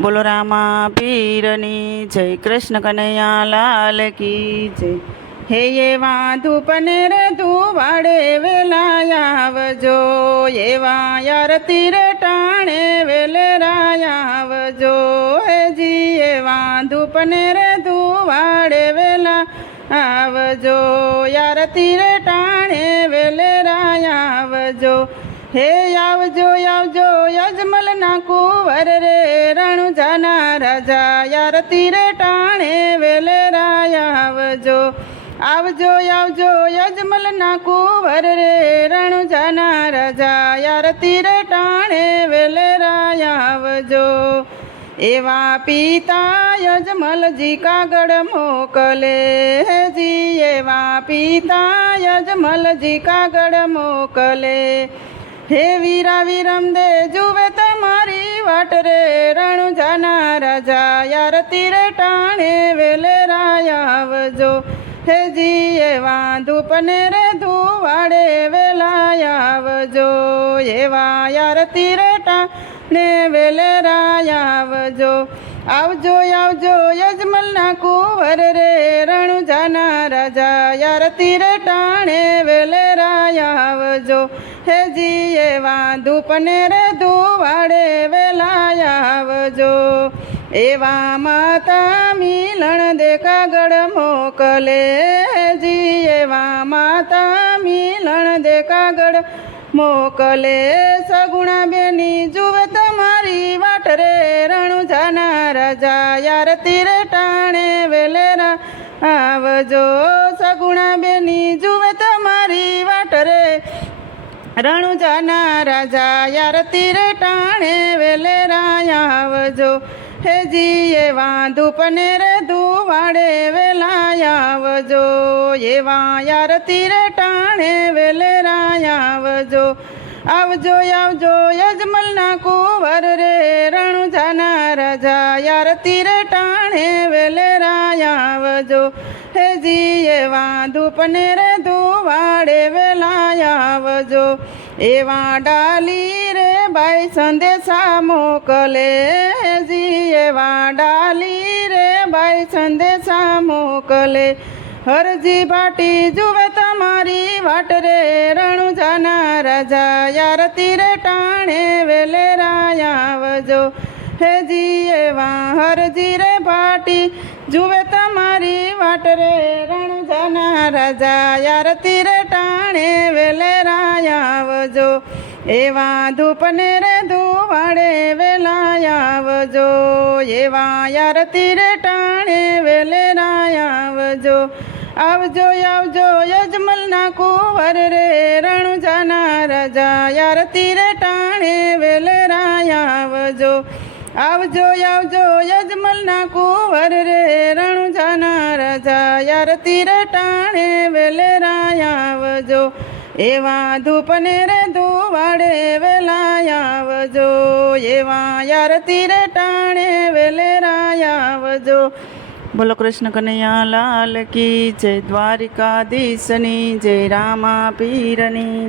બોલો રામા પીરની જય, કૃષ્ણ કનૈયા લાલ કી જય। હે એવા ધૂપને રે ધુવાડે વેલા આવજો, એવા આરતી રે ટાણે વેલરા આવજો। હેજી એવા ધૂપને રે ધુવાડે વેલા આવજો, આરતી રે ટાણે વેલરા આવજો। હે આવજો આવજો યજમલના કુંવર રે રણુજાના રાજા, આરતી રે ટાણે વેલરા આવજો। આવજો આવજો યજમલના કુંવર રે રણુજાના રાજા, આરતી રે ટાણે વેલરા આવજો। એવા પિતા યજમલજી કાગળ મોકલે, હેજી એવા પિતા યજમલજી કાગળ મોકલે। હે વીરા વિરમદે જુએ તમારી વાટ રે રણુજાના રાજા, આરતી રે ટાણે વેલરા આવજો। હેજી એવા ધૂપને રે ધુવાડે વેલા આવજો, એવા આરતી રે ટાણે વેલરા આવજો। આવજો આવજો યજમલના કુંવર રે રણુજાના રાજા, આરતી રે ટાણે વેલરા આવજો। હેજી એવા ધૂપને રે ધુવાડે વેલા આવજો, એવા માતા મિલણ દે કાગળ મોકલે। હેજી એવા માતા મિલણ દે કાગળ મોકલે। સગુણા બેની જુએ તમારી વાટ રે રણુજાના રાજા, આરતી રે ટાણે વેલરા આવજો। સગુણા બેની જુએ તમારી વાટ રે રણુજાના રાજા, આરતી રે ટાણે વેલરા આવજો। હેજી એવા ધૂપને રે ધુવાડે વેલા આવજો, એવા આરતી રે ટાણે વેલરા આવજો। આવજો આવજો યજમલના કુંવર રે રણુજાના રાજા, આરતી રે ટાણે વેલરા આવજો। હેજી એવા ધૂપને રે ધુવાડે વેલા આવજો, એવા ડાલી રે બાઈ સંદેશા મોકલે। હેજી એવા ડાલી રે બાઈ સંદેશા મોકલે। હરજી ભાટી જુએ તમારી વાટ રે રણુજાના રાજા, આરતી રે ટાણે વેલરા આવજો। હેજી એવા હરજી રે ભાટી જુએ તમારી વાટ રે રણુજાના રાજા, આરતી રે ટાણે વેલરા આવજો, એવા ધૂપને રે ધુવાડે વેલા આવજો, એવા આરતી રે ટાણે વેલરા આવજો। આવજો આવજો યજમલના કુંવર રે રણુજાના રાજા, આરતી રે ટાણે વેલરા આવજો। આવજો આવજો યજમલના કુંવર રે રણુજાના રાજા, આરતી રે ટાણે વેલરા આવજો, એવા ધૂપને રે ધુવાડે વેલા આવજો, એવા આરતી રે ટાણે વેલરા આવજો। બોલો કૃષ્ણ કનૈયા લાલ કી જય, દ્વારિકાધીશની જય, રામા પીરની।